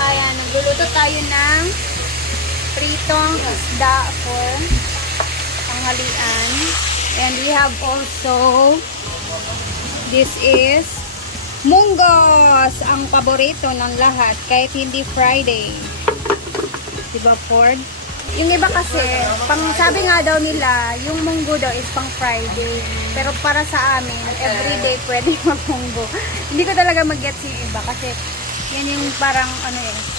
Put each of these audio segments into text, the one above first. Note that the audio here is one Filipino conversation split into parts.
Ayan, nagluluto tayo ng pritong isda for tanghalian. And we have also, this is munggos, ang paborito ng lahat kahit hindi Friday. Diba, Ford? Yung iba kasi, sabi nga daw nila, yung munggo daw is pang Friday. Pero para sa amin, everyday pwede mag-munggo. Hindi ko talaga mag-gets yung iba kasi yan yung parang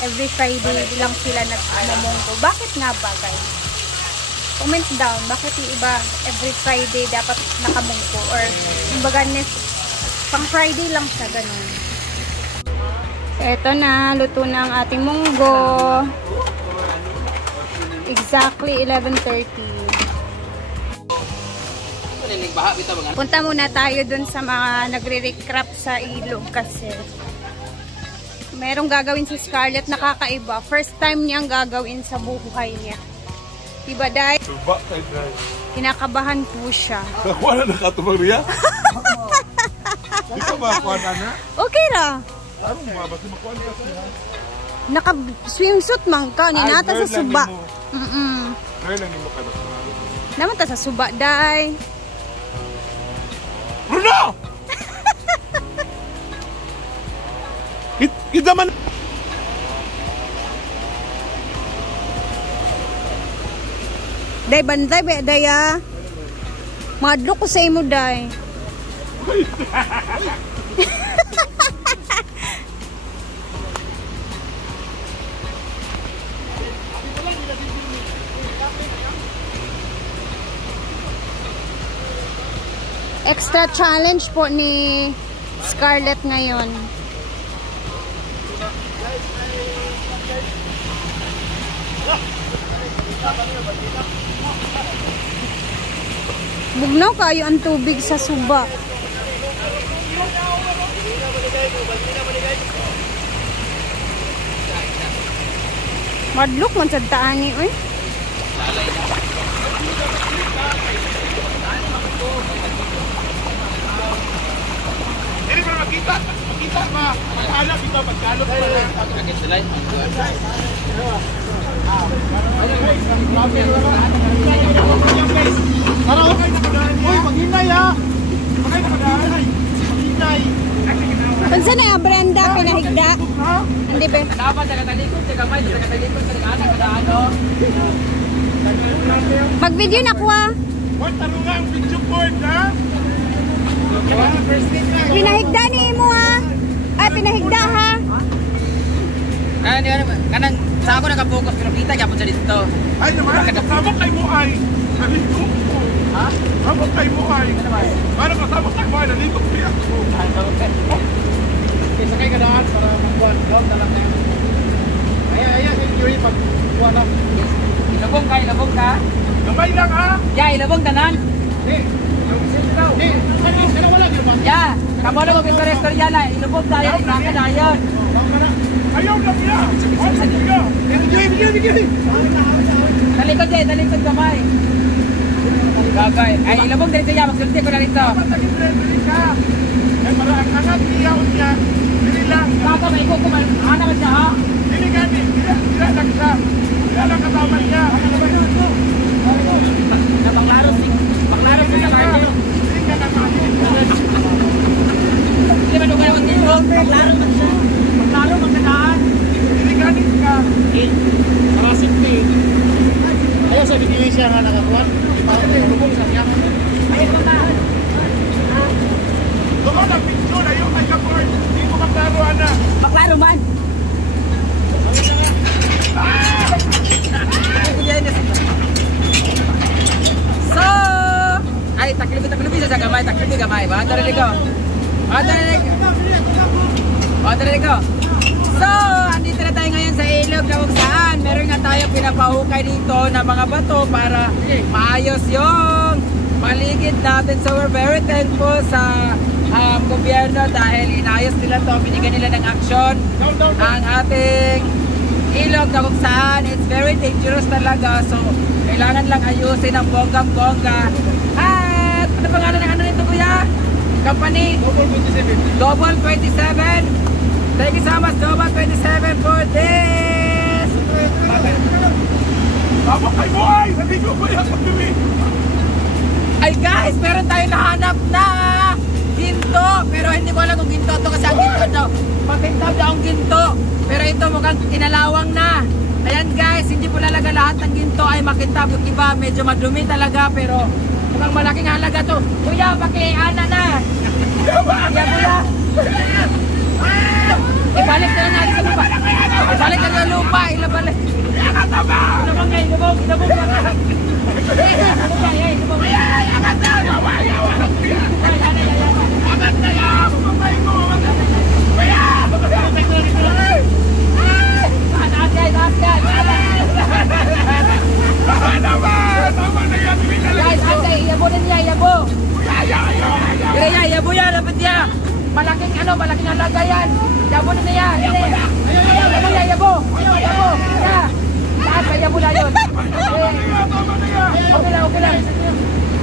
every Friday lang sila nag-munggo. Bakit nga ba, guys? Comment down, bakit yung iba every Friday dapat nakamunggo? Or yung baga pang Friday lang siya, ganun. Eto na, luto na ang ating munggo. Exactly 11:30. Punta muna tayo dun sa mga nagre-recrap sa ilog kasi merong gagawin si Scarlett nakakaiba. First time niyang gagawin sa buhay niya. Diba, Day? Kinakabahan po siya. Wala na katubang niya? Di ka makakuha na? Okay ra. Ano mga basi makuha niya siya? Naka-swimsuit man ka. Ninata sa suba. Girl lang yung mukha. Naman ta sa suba, Day. Bruno! Kita man. Day, bantay ba, Day, ah? Madlo ko sa imo, Day. Extra challenge po ni Scarlett ngayon. Bugnaw kayo ang tubig sa suba. Madlok man sa taani, oy. Ini para makita ba? Pagkalot ito, pagkalot pa lang. Agad sila. Tara, okay na kadaan. Uy, maghinay ha. Okay na kadaan. Maghinay. Pansa na Brenda, pinahigda. Hindi ba? Dapat nagatalikod sa kamay, nagatalikod sa anak kadaan. Mag-video na ko ha. What tarunga ang video board ha? Pinahigda ni mo ha. Ay, pinahigda ha. Kanang sa ako nakapokus pero kita gyapon sa dito. Ay naman, kasama kay mo ay. Nalito ko. Ha? Kasama kay mo ay. Para kasama kay mo ay, nalito ko yan. Kisa kay kadaan para magbuwan. Love na lang tayo. Ay, Yuri, pagbuwan na. Ilabong ka. Gamay lang ha? Ya, ilabong tanan. Ya, kamu na mag-restore yan na. Ilubog tayo, ikakadayon. Ayaw na niya! Bigay! Talikod kamay. Gagay. Ay, ilubog din siya. Magsulti ko na rito. Ay, para ang angat niya niya. Dili lang. Baka may kukuman. Ano ba siya, ha? Dili gani. Dila lang siya. Dila lang kasama niya. Baklaro sa kanya. Dili ka naman. Hindi ba nung gano'n dito? Baklaro magkadaan. Dili gani ka. Parasit ni. Ayaw sabi niyo siya nga nakakuha. Lubong sa niya. Ay, ito na. Doon ang picture. Ayaw kay Kapor. Hindi mo maklaro, ana. Baklaro man. So, ay taklibi sa gamay, taklibi gamay. Bato rin ko. So, andito na tayo ngayon sa ilog na kung saan meron nga tayo pinapahukay dito ng mga bato para maayos yung paligid natin. So, we're very thankful sa gobyerno dahil inayos nila to, binigyan nila ng aksyon ang ating ilog na kung saan it's very dangerous talaga. So, kailangan lang ayusin ang bonggang-bongga. At Ano pangalan ng ano nito kuya? Company? Double 27. Thank you so much, Double 27 for this. Tama kayo mo ay! Naligo ko yan pag-uwi! Ay guys, meron tayong nahanap na ginto. Pero hindi ko alam kung ginto to kasi ang ginto daw. Makintab daw ang ginto. Pero ito mukhang kinalawang na. Ayan guys, hindi po talaga lahat ng ginto ay makintab. Yung iba medyo madumi talaga pero mukhang malaking halaga to. Kuya, paki-ana na. Kuya. Ibalik na lang natin sa lupa. Ibalik na lang sa lupa. Ilabalik. Ilabang kayo, ilabang. Ilabang ka. Malaking ano, malaking halaga yan. Yabo na niya. Yabo na. Yabo. Ya. Taas pa yabo na yun. Okay lang.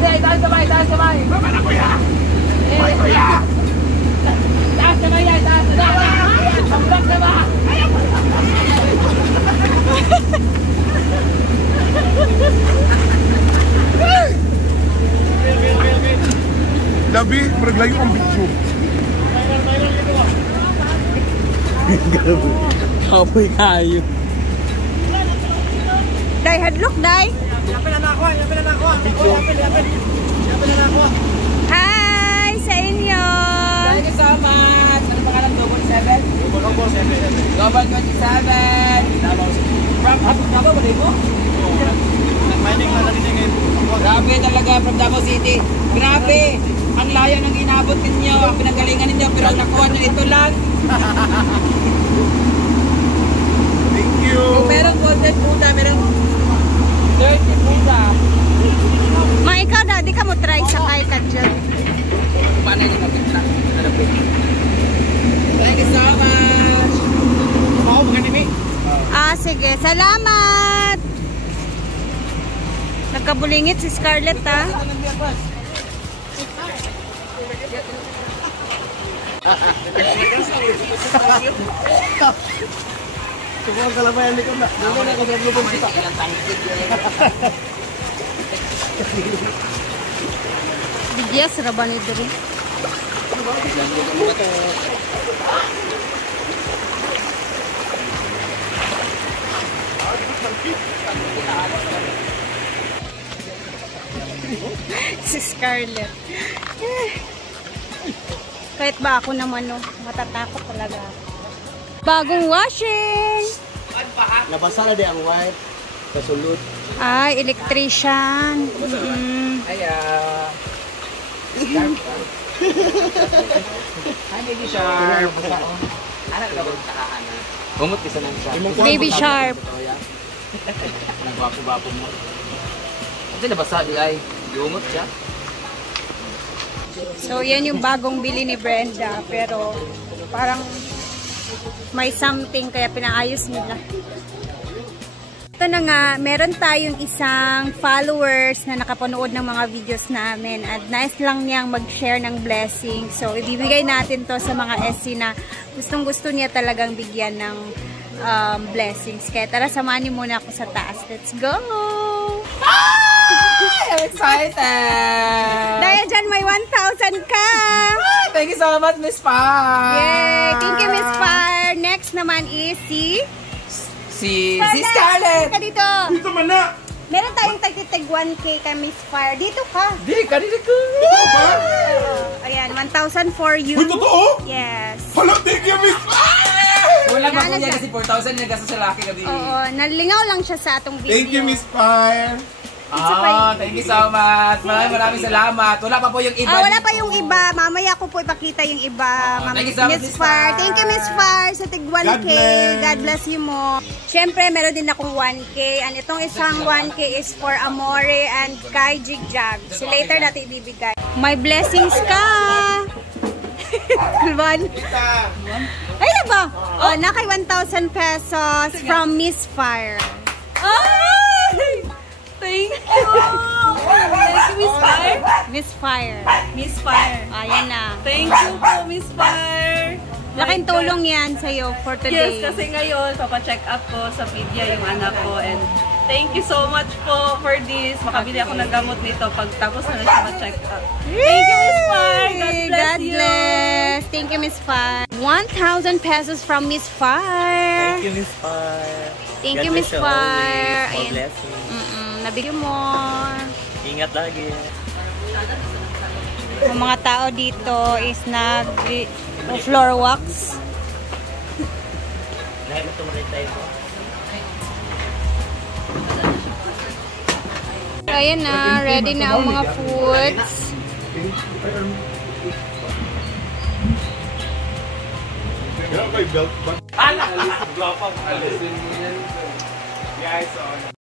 Taas kamay. Mama na kuya. Kuya. Taas kamay yan. Taas. Pambak na ba? Labi, peraglayo ang bitso. Kapoy kayo. Day, hadlock, day. Yapin na ako. Hi sa inyo. Thank you so much. Ano pangalan? Double 7? Double 27. From Davao ba mo? Nag-mining na narinig. Grabe talaga from Davao City. Grabe. Ang layo ng inabot ninyo. Ang pinanggalingan ninyo. Pero nakuha nyo ito lang. Thank you. Kung meron content puta, meron 30 puta. Ma, ikaw na, di ka mo try sa kay ka dyan. Paano nyo mapinta? Thank you so much. Oo, maganda Sige. Salamat. Nagkabulingit si Scarlett, ha? Subukan ka lang ba yan, Nico? Doon na ako sa lubog kita. Bigyas, raban ito rin. Si Scarlett. Kahit ba ako naman, no, matatakot talaga. Bagong washing! Nabasa na di ang white. Kasulot. Ay, electrician. Ay, baby sharp. Ano ka ba takaan na? Humot isa ng sharp. Baby sharp. Nagwapo-wapo mo. Kasi nabasa di ay. Humot siya. So, yan yung bagong bili ni Brenda. Pero, parang may something kaya pinaayos nila. Ito na nga, meron tayong isang followers na nakapanood ng mga videos namin at nice lang niyang mag-share ng blessing. So, ibibigay natin to sa mga SC na gustong-gusto niya talagang bigyan ng blessings. Kaya tara, samahan niyo muna ako sa taas. Let's go! I'm excited! Dahil dyan, may 1,000 ka! Thank you so much, Miss Fire! Yay! Thank you, Miss Fire! Next naman is si Scarlett! Ka dito! Dito man na! Meron tayong tagtitig 1K kay Miss Fire. Dito ka! Di, kanina ko! Ayan, 1,000 for you. Uy, totoo? Yes. Hala, thank you, Miss Wala Ano ba kuya siya? kasi 4,000 yung gasto sa laki gabi. Oo, nalingaw lang siya sa atong video. Thank you, Miss Fire. Thank you so much. Maraming salamat. Wala pa po yung iba. wala pa yung iba. Mamaya ko po ipakita yung iba. Thank you so much, Miss Fire. Thank you, Miss Fire, sa tig 1K. God bless. God bless you mo. Siyempre, meron din akong 1K. And itong isang 1K is for Amore and kay Jigjag. So later natin ibibigay. May blessings ka! Ay, na ba? Oh, nakay 1,000 pesos from Miss Fire. Ay! Thank you! Miss Fire? Miss Fire. Miss Fire. Ayan na. Thank you po, Miss Fire. Laking My God. tulong yan sa'yo for today. Yes, kasi ngayon, papacheck up ko sa PDA yung anak ko. And thank you so much po for this. Makabili ako ng gamot nito pagtapos na siya ma-check up. Thank you, Miss Fire. God bless God you. bless. Thank you, Miss Fire. 1,000 pesos from Miss Fire. Thank you, Miss Fire. Thank God you, Miss bless you Fire. always. God Ayan. bless you. Nabigyan mo. Ingat lagi. Ang mga tao dito is floor wax. Lahat na tumulit tayo po. Ayan na, ready na ang mga foods. Yan kay belt ba? Alisin mo yan. Guys, on.